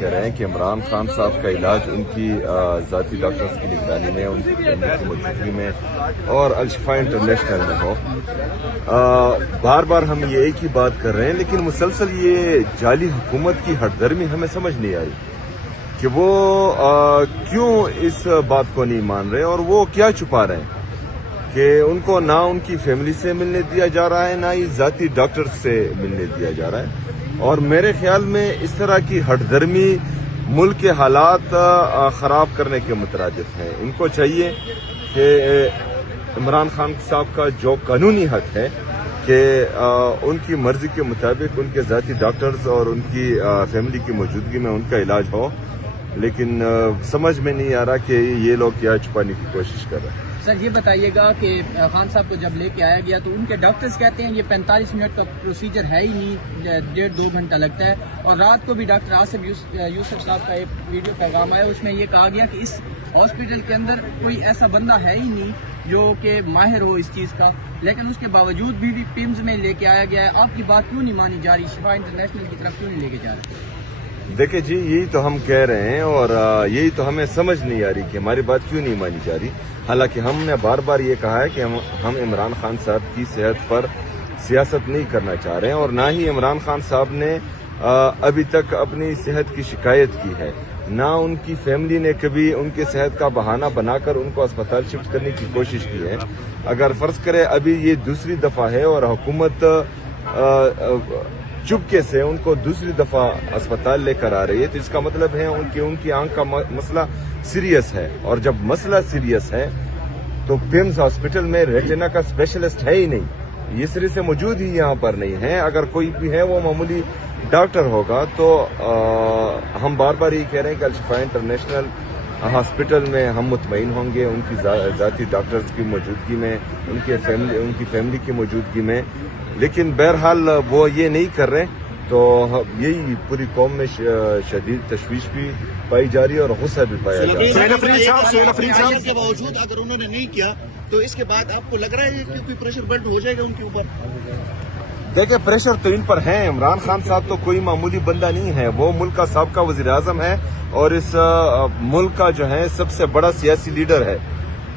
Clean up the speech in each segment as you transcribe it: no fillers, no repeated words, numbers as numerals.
کہہ رہے ہیں کہ عمران خان صاحب کا علاج ان کی ذاتی ڈاکٹرز کی نگرانی میں، ان کی فیملی کی موجودگی میں اور الشفا انٹرنیشنل میں ہو۔ بار بار ہم یہ ایک ہی بات کر رہے ہیں، لیکن مسلسل یہ جعلی حکومت کی ہٹ درمی ہمیں سمجھ نہیں آئی کہ وہ کیوں اس بات کو نہیں مان رہے اور وہ کیا چھپا رہے ہیں کہ ان کو نہ ان کی فیملی سے ملنے دیا جا رہا ہے، نہ ہی ذاتی ڈاکٹر سے ملنے دیا جا رہا ہے۔ اور میرے خیال میں اس طرح کی ہٹ درمی ملک کے حالات خراب کرنے کے مترادف ہیں۔ ان کو چاہیے کہ عمران خان صاحب کا جو قانونی حق ہے کہ ان کی مرضی کے مطابق ان کے ذاتی ڈاکٹرز اور ان کی فیملی کی موجودگی میں ان کا علاج ہو، لیکن سمجھ میں نہیں آ رہا کہ یہ لوگ کیا چھپانے کی کوشش کر رہے ہیں۔ سر یہ بتائیے گا کہ خان صاحب کو جب لے کے آیا گیا تو ان کے ڈاکٹرز کہتے ہیں یہ 45 منٹ کا پروسیجر ہے ہی نہیں، 1.5-2 گھنٹہ لگتا ہے۔ اور رات کو بھی ڈاکٹر آصف یوسف صاحب کا ایک ویڈیو پیغام آیا، اس میں یہ کہا گیا کہ اس ہاسپٹل کے اندر کوئی ایسا بندہ ہے ہی نہیں جو کہ ماہر ہو اس چیز کا، لیکن اس کے باوجود بھی ٹیمز میں لے کے آیا گیا ہے۔ آپ کی بات کیوں نہیں مانی جا رہی؟ شفا انٹرنیشنل کی طرف کیوں نہیں لے کے جا رہے؟ دیکھیں جی، یہی تو ہم کہہ رہے ہیں اور یہی تو ہمیں سمجھ نہیں آ رہی کہ ہماری بات کیوں نہیں مانی جا رہی۔ حالانکہ ہم نے بار بار یہ کہا ہے کہ ہم عمران خان صاحب کی صحت پر سیاست نہیں کرنا چاہ رہے ہیں، اور نہ ہی عمران خان صاحب نے ابھی تک اپنی صحت کی شکایت کی ہے، نہ ان کی فیملی نے کبھی ان کی صحت کا بہانہ بنا کر ان کو اسپتال شفٹ کرنے کی کوشش کی ہے۔ اگر فرض کرے ابھی یہ دوسری دفعہ ہے اور حکومت چپکے سے ان کو دوسری دفعہ اسپتال لے کر آ رہی ہے، تو اس کا مطلب ہے ان کی آنکھ کا مسئلہ سیریس ہے، اور جب مسئلہ سیریس ہے تو پیمز ہاسپٹل میں ریٹینا کا اسپیشلسٹ ہے ہی نہیں، یہ سرے سے موجود ہی یہاں پر نہیں ہے۔ اگر کوئی بھی ہے وہ معمولی ڈاکٹر ہوگا۔ تو ہم بار بار یہ کہہ رہے ہیں کہ الشفا انٹرنیشنل ہاسپٹل میں ہم مطمئن ہوں گے ان کی ذاتی ڈاکٹرز کی موجودگی میں، ان کی فیملی کی موجودگی میں، لیکن بہرحال وہ یہ نہیں کر رہے، تو یہی پوری قوم میں شدید تشویش بھی پائی جا رہی ہے اور غصہ بھی پایا جا رہا ہے۔ سہیل افرین صاحب کے باوجود اگر انہوں نے نہیں کیا تو اس کے بعد آپ کو لگ رہا ہے کہ کوئی پریشر بلٹ ہو جائے گا ان کے اوپر؟ دیکھیں، پریشر تو ان پر ہے۔ عمران خان صاحب تو کوئی معمولی بندہ نہیں ہے، وہ ملک کا سابقہ وزیر اعظم ہے اور اس ملک کا جو ہے سب سے بڑا سیاسی لیڈر ہے۔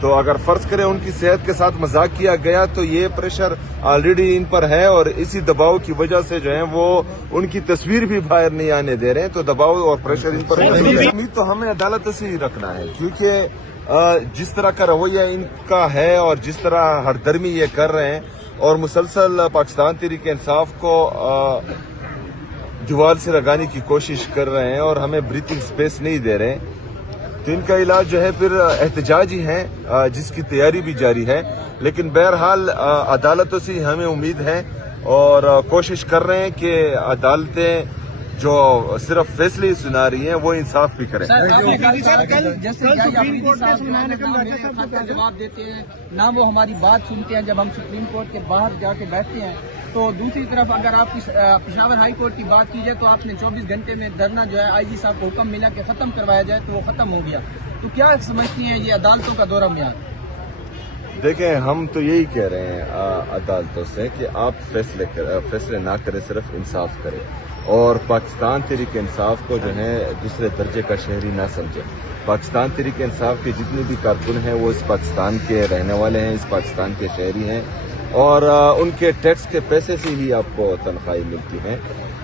تو اگر فرض کریں ان کی صحت کے ساتھ مذاق کیا گیا تو یہ پریشر آلریڈی ان پر ہے، اور اسی دباؤ کی وجہ سے جو ہے وہ ان کی تصویر بھی باہر نہیں آنے دے رہے ہیں، تو دباؤ اور پریشر ان پر امید تو ہمیں عدالت سے ہی رکھنا ہے، کیونکہ جس طرح کا رویہ ان کا ہے اور جس طرح ہر درمی یہ کر رہے ہیں اور مسلسل پاکستان تحریک انصاف کو جوال سے لگانے کی کوشش کر رہے ہیں اور ہمیں بریتھنگ سپیس نہیں دے رہے ہیں، تو ان کا علاج جو ہے پھر احتجاج ہی ہے، جس کی تیاری بھی جاری ہے۔ لیکن بہرحال عدالتوں سے ہمیں امید ہے اور کوشش کر رہے ہیں کہ عدالتیں جو صرف فیصلے ہی سنا رہی ہیں وہ انصاف بھی کریں۔ جواب دیتے ہیں نہ وہ ہماری بات سنتے ہیں جب ہم سپریم کورٹ کے باہر جا کے بیٹھتے ہیں، تو دوسری طرف اگر آپ کی پشاور ہائی کورٹ کی بات کی جائے تو آپ نے 24 گھنٹے میں دھرنا جو ہے آئی جی صاحب کو حکم ملا کہ ختم کروایا جائے تو وہ ختم ہو گیا، تو کیا سمجھتی ہیں یہ عدالتوں کا دورہ میعاد؟ دیکھیں، ہم تو یہی کہہ رہے ہیں عدالتوں سے کہ آپ فیصلے نہ کریں، صرف انصاف کریں، اور پاکستان تحریک انصاف کو جو ہے دوسرے درجے کا شہری نہ سمجھیں۔ پاکستان تحریک انصاف کے جتنے بھی کارکن ہیں وہ اس پاکستان کے رہنے والے ہیں، اس پاکستان کے شہری ہیں، اور ان کے ٹیکس کے پیسے سے ہی آپ کو تنخواہیں ملتی ہیں۔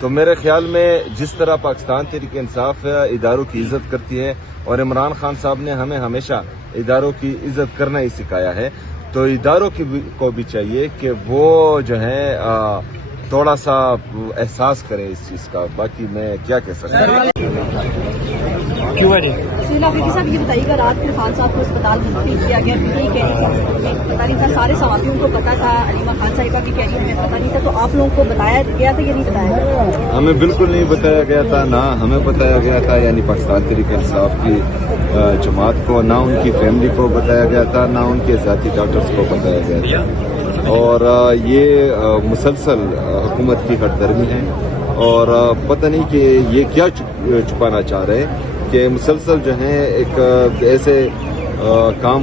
تو میرے خیال میں جس طرح پاکستان تحریک انصاف اداروں کی عزت کرتی ہے، اور عمران خان صاحب نے ہمیں ہمیشہ اداروں کی عزت کرنا ہی سکھایا ہے، تو اداروں کو بھی چاہیے کہ وہ جو ہے تھوڑا سا احساس کریں اس چیز کا۔ باقی میں کیا کہہ سکتا ہوں۔ سہیل افریدی صاحب یہ بتائیے گا، رات میں خان صاحب کو اسپتال منتقل کیا گیا، یہی کہہ رہی تھی پتا نہیں تھا، سارے صحافیوں کو پتا تھا، علیمہ خان صاحبہ بھی کہہ رہی ہمیں پتا نہیں تھا، تو آپ لوگوں کو بتایا گیا تھا یا نہیں بتایا گیا؟ ہمیں بالکل نہیں بتایا گیا تھا، نہ ہمیں بتایا گیا تھا، یعنی پاکستان تحریک انصاف کی جماعت کو، نہ ان کی فیملی کو بتایا گیا تھا، نہ ان کے ذاتی ڈاکٹرز کو بتایا گیا تھا، اور یہ مسلسل حکومت کی ہٹ درمی ہے، اور پتہ نہیں کہ یہ کیا چھپانا چاہ رہے ہیں کہ مسلسل جو ہیں ایک ایسے کام